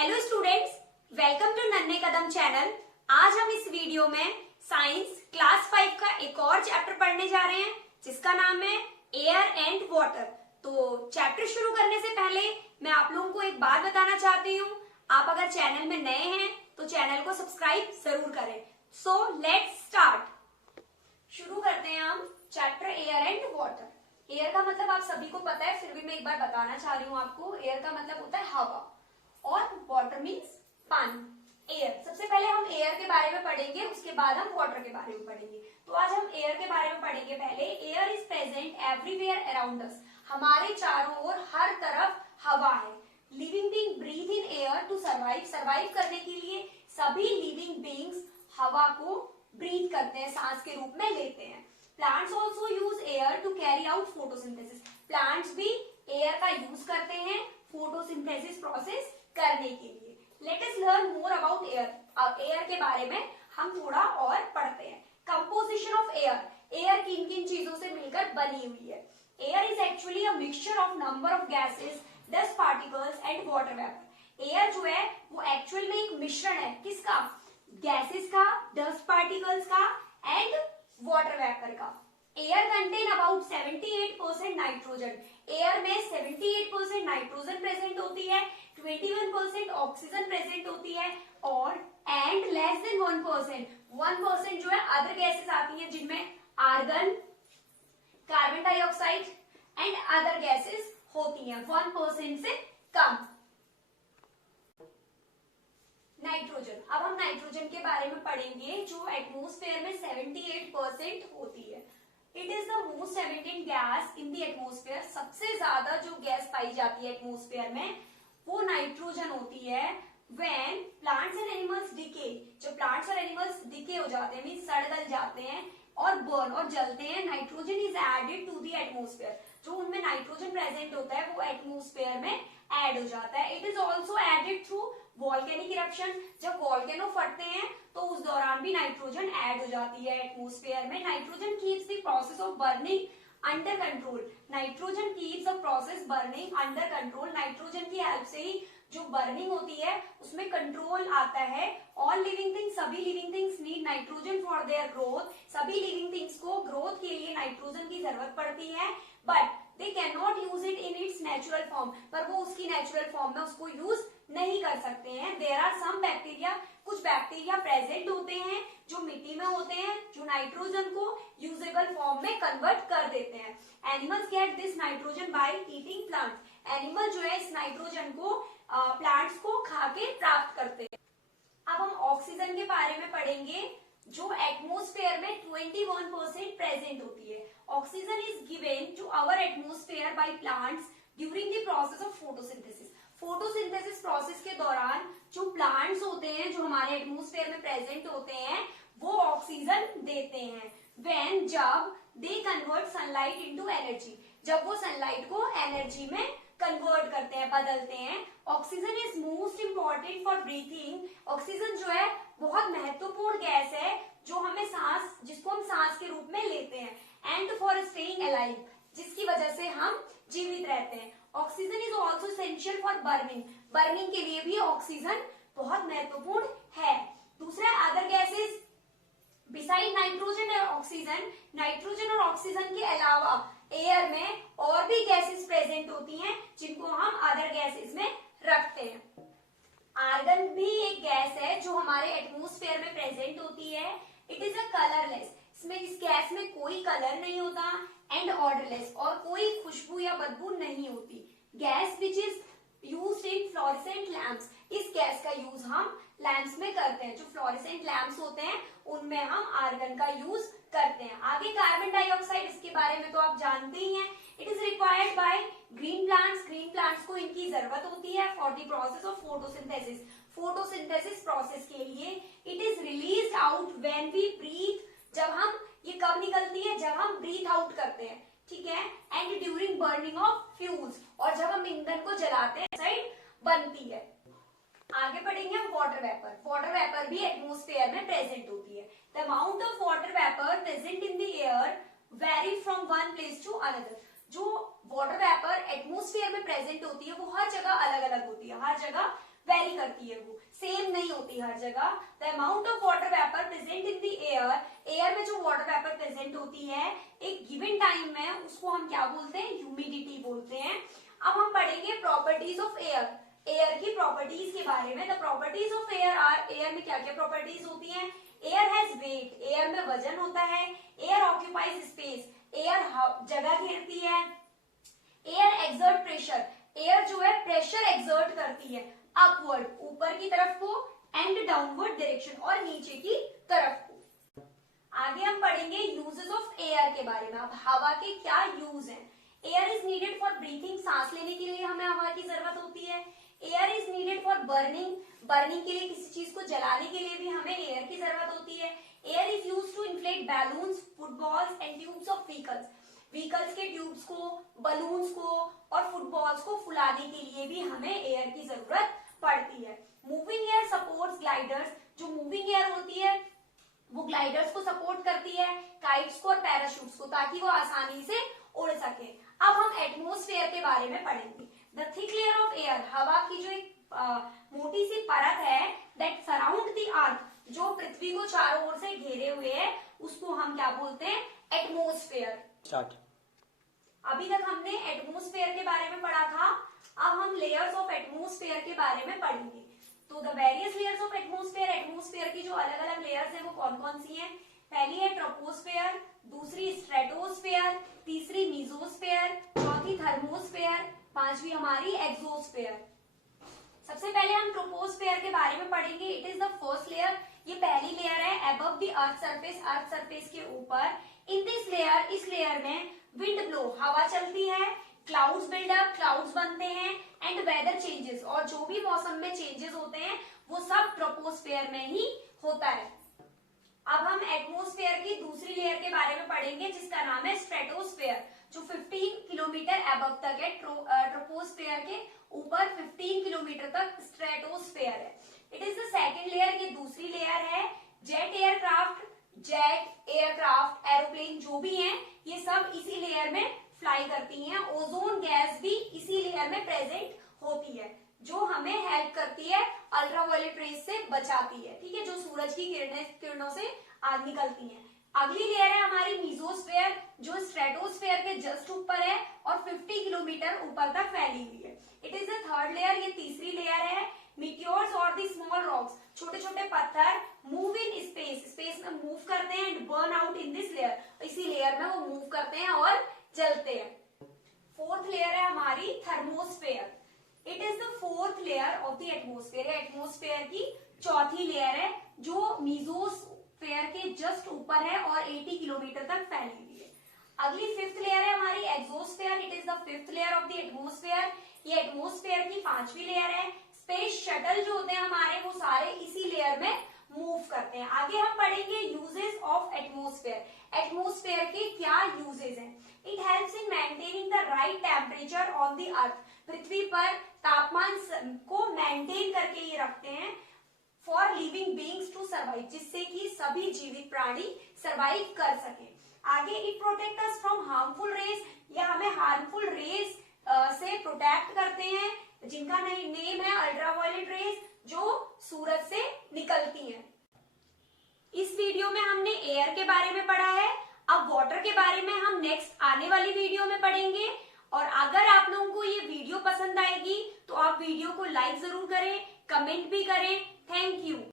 Hello students, welcome to नन्हे कदम channel. आज हम इस वीडियो में साइंस क्लास 5 का एक और चैप्टर पढ़ने जा रहे हैं जिसका नाम है एयर एंड वाटर। तो चैप्टर शुरू करने से पहले मैं आप लोगों को एक बात बताना चाहती हूँ। आप अगर चैनल में नए हैं तो चैनल को सब्सक्राइब जरूर करें। So let's start. शुरू करते हैं हम chapter air and water. Air का मतलब आप सभी को पता है, फिर भी मैं एक बार बताना चाह रही हूँ आपको। एयर का मतलब होता है हवा और वाटर मीन्स पानी। एयर, सबसे पहले हम एयर के बारे में पढ़ेंगे, उसके बाद हम वाटर के बारे में पढ़ेंगे। तो आज हम एयर के बारे में पढ़ेंगे। पहले, air is present everywhere around us. हमारे चारों ओर हर तरफ हवा है। Living being breathe in air to survive. Survive करने के लिए सभी लिविंग बीइंग्स हवा को ब्रीथ करते हैं, सांस के रूप में लेते हैं। Plants also use air to carry out photosynthesis. Plants भी एयर का यूज करते हैं फोटोसिंथेसिस प्रोसेस करने के लिए। Let us learn more about air. अब एयर के बारे में हम थोड़ा और पढ़ते हैं। Composition of air. एयर किन किन चीजों से मिलकर बनी हुई है? Air is actually a mixture of number of gases, dust particles and water vapour. Air जो है वो एक्चुअल में एक मिश्रण है, किसका? गैसेस का, डस्ट पार्टिकल्स का एंड वाटर वेपर का। Air contain about 78% nitrogen. Air में 78% नाइट्रोजन प्रेजेंट होती है, 21% ऑक्सीजन प्रेजेंट होती है और एंड लेस देन 1% जो है अदर गैसेस आती हैं, जिनमें argon, carbon dioxide and other gases होती हैं। 1% से कम। नाइट्रोजन, अब हम नाइट्रोजन के बारे में पढ़ेंगे, जो एटमॉस्फेयर में 78% होती है। It is the most emitted gas in the atmosphere. सबसे ज्यादा जो गैस पाई जाती है एटमॉस्फेयर में वो नाइट्रोजन होती है। When plants and animals decay, जब प्लांट्स और एनिमल्स डिके हो जाते हैं, मींस सड़ गल जाते हैं और बर्न और जलते हैं, nitrogen is added to the atmosphere. जो उनमें नाइट्रोजन प्रेजेंट होता है वो एटमॉस्फेयर में ऐड हो जाता है। It is also added through volcanic eruption. जब वॉल्केनो फटते हैं तो उस दौरान भी नाइट्रोजन ऐड हो जाती है एटमॉस्फेयर में। Nitrogen keeps the process of burning under control. Nitrogen keeps the process burning under control. Nitrogen की हेल्प से ही जो बर्निंग होती है उसमें कंट्रोल आता है। ऑल लिविंग थिंग्स, सभी living things need nitrogen for their growth. सभी लिविंग थिंग्स को ग्रोथ के लिए नाइट्रोजन की जरूरत पड़ती है, but they can not use it in its natural form. पर वो उसकी नेचुरल फॉर्म में उसको यूज नहीं कर सकते हैं। देयर आर सम बैक्टीरिया, कुछ बैक्टीरिया प्रेजेंट होते हैं जो मिट्टी में होते हैं, जो नाइट्रोजन को यूजेबल फॉर्म में कन्वर्ट कर देते हैं। Animals get this nitrogen by eating plants. Animal जो है इस नाइट्रोजन को प्लांट्स को खा के प्राप्त करते हैं। अब हम ऑक्सीजन के बारे में पढ़ेंगे, जो एटमॉस्फेयर में 21% प्रेजेंट होती है। Oxygen is given to our atmosphere by plants during the process of photosynthesis. Photosynthesis process के दौरान जो प्लांट्स होते हैं, जो हमारे एटमॉस्फेयर में प्रेजेंट होते हैं, वो ऑक्सीजन देते हैं। व्हेन, जब they convert sunlight into energy, जब वो सनलाइट को एनर्जी में कन्वर्ट करते हैं, बदलते हैं। Oxygen is most important for breathing. Oxygen जो है बहुत महत्वपूर्ण गैस है, जो हमें सांस, जिसको हम सांस के रूप में लेते हैं। एंड फॉर स्टेइंग अलाइव, जिसकी वजह से हम जीवित रहते हैं। Oxygen is also essential for burning. Burning के लिए भी ऑक्सीजन बहुत महत्वपूर्ण है। दूसरा, अदर गैसेस बिसाइड नाइट्रोजन और ऑक्सीजन, नाइट्रोजन और ऑक्सीजन के अलावा एयर में और भी गैसेस प्रेजेंट होती हैं, जिनको हम अदर गैसेस में रखते हैं। आर्गन भी एक गैस है जो हमारे एटमॉस्फेयर में प्रेजेंट होती है। It is a colourless. इसमें, इस गैस में कोई कलर नहीं होता एंड ऑर्डरलेस, और कोई खुशबू या बदबू नहीं होती। Gas which is used in fluorescent lamps. इस गैस का यूज हम लैंप्स में करते हैं। जो फ्लोरेसेंट लैंप्स होते हैं उनमें हम आर्गन का यूज करते हैं। आगे कार्बन डाइऑक्साइड, इसके बारे में तो आप जानते ही हैं। It is required by green plants. Green plants को इनकी जरूरत होती है for the process of photosynthesis. Photosynthesis process के लिए it is released out when we breathe. जब हम, ये कब निकलती है? जब हम ब्रीथ आउट करते हैं, ठीक है। And during burning of fuels, और जब हम ईंधन को जलाते हैं, साइड बनती है। आगे पढ़ेंगे हम वाटर वेपर। वाटर वेपर भी एटमॉस्फेयर में प्रेजेंट होती है। The amount of water vapour present in the air vary from one place to another. जो वाटर वेपर एटमॉस्फेयर में प्रेजेंट होती है वो हर जगह अलग अलग होती है, हर जगह वेरी करती है, वो सेम नहीं होती हर जगह। The amount of water vapour present in the air, air में जो वाटर वेपर प्रेजेंट होती है एक गिवन टाइम में, उसको हम क्या बोलते हैं, ह्यूमिडिटी बोलते हैं। अब हम पढ़ेंगे प्रॉपर्टीज ऑफ एयर, एयर की प्रॉपर्टीज के बारे में। The properties of air are, air में क्या क्या प्रॉपर्टीज होती हैं। एयर हैज वेट, एयर में वजन होता है। एयर ऑक्यूपाइज स्पेस, एयर जगह घेरती है। एयर एक्सर्ट प्रेशर, एयर जो है प्रेशर एक्सर्ट करती है अपवर्ड, ऊपर की तरफ को, एंड डाउनवर्ड डायरेक्शन, और नीचे की तरफ को। आगे हम पढ़ेंगे यूजेस ऑफ एयर के बारे में। अब हवा के क्या यूज हैं। Air is needed for breathing, सांस लेने के लिए हमें हवा की जरूरत होती है। Air is needed for burning, burning के लिए, किसी चीज को जलाने के लिए भी हमें एयर की जरूरत होती है। Air is use to inflate balloons, footballs and tubes of vehicles, vehicles के ट्यूब्स को, बलून्स को और फुटबॉल्स को फुलाने के लिए भी हमें एयर की जरूरत पड़ती है। मूविंग एयर सपोर्ट्स ग्लाइडर्स, जो मूविंग एयर होती है वो ग्लाइडर्स को सपोर्ट करती है, काइट्स को और पैराशूट्स को, ताकि वो आसानी से उड़ सके। अब हम एटमॉस्फेयर के बारे में पढ़ेंगे। The thick layer of air, हवा की जो एक मोटी सी परत है, दैट सराउंड द अर्थ, जो पृथ्वी को चारों ओर से घेरे हुए है, उसको हम क्या बोलते हैं, एटमॉस्फेयर। स्टार्ट। अभी तक हमने एटमॉस्फेयर के बारे में पढ़ा था, अब हम लेयर्स ऑफ एटमॉस्फेयर के बारे में पढ़ेंगे। तो the various layers of atmosphere, atmosphere की जो अलग अलग लेयर्स हैं वो कौन कौन सी हैं। पहली है ट्रोपोस्फेयर, दूसरी स्ट्रेटोस्फेयर, तीसरी मीजोस्फेयर, चौथी थर्मोस्फेयर, पांचवी हमारी एक्सोस्फेयर। सबसे पहले हम ट्रोपोस्फेयर के बारे में पढ़ेंगे। It is the first layer, ये पहली लेयर है above the earth surface, earth surface के ऊपर। इन दिस लेयर, इस लेयर में विंड ब्लो, हवा चलती है, क्लाउड्स बिल्डअप, क्लाउड्स बनते हैं, एंड वेदर चेंजेस, और जो भी मौसम में चेंजेस होते हैं वो सब ट्रोपोस्फेयर में ही होता है। अब हम एटमॉस्फेयर की दूसरी लेयर के बारे में पढ़ेंगे, जिसका नाम है स्ट्रेटोस्फेयर, जो 15 किलोमीटर अबव तक है। ट्रोपोस्फेयर के ऊपर 15 किलोमीटर तक स्ट्रेटोस्फेयर है। It is the second layer, ये दूसरी लेयर है। Jet aircraft, jet aircraft, aeroplane जो भी हैं, ये सब इसी लेयर में फ्लाई करती हैं। ओजोन गैस भी इसी लेयर में प्रेजेंट होती है, जो हमें हेल्प करती है, अल्ट्रावायलेट रेज से बचाती है, ठीक है, जो सूरज की किरणों से आज निकलती हैं। अगली लेयर है हमारी मीजोस्फेयर, जो स्ट्रेटोस्फेयर के जस्ट ऊपर है और 50 किलोमीटर ऊपर तक फैली हुई है। It is the third layer, ये तीसरी लेयर है। मीटियोर्स और द स्मॉल रॉक्स, छोटे छोटे पत्थर मूव इन स्पेस, स्पेस में मूव करते हैं, and burn out in this layer, इसी लेयर में वो मूव करते हैं और जलते हैं। फोर्थ लेयर है हमारी thermosphere. It is the fourth layer of the atmosphere, atmosphere की चौथी लेयर है, जो मीजोस्फेयर के जस्ट ऊपर है और 80 किलोमीटर तक फैली हुई है। अगली फिफ्थ लेयर है हमारी exosphere. It is the fifth layer of the atmosphere, ये एटमॉस्फेयर की पांचवी लेयर है। स्पेस शटल जो होते हैं हमारे, वो सारे इसी लेयर में मूव करते हैं। आगे हम पढ़ेंगे यूजेस ऑफ एटमॉस्फेयर, एटमॉस्फेयर के क्या यूजेस हैं। It helps in maintaining the right temperature on the earth, पृथ्वी पर तापमान को मेंटेन करके ये रखते हैं। For living beings to survive, जिससे कि सभी जीवित प्राणी सर्वाइव कर सके। आगे it protect us from harmful rays, या हमें हार्मफुल रेज से प्रोटेक्ट करते हैं, जिनका नेम है अल्ट्रावायलेट रेज, जो सूरज से निकलती हैं। इस वीडियो में हमने एयर के बारे में पढ़ा है, अब वाटर के बारे में हम नेक्स्ट आने वाली वीडियो में पढ़ेंगे। और अगर आप लोगों को ये वीडियो पसंद आएगी तो आप वीडियो को लाइक जरूर करें, कमेंट भी करें। Thank you.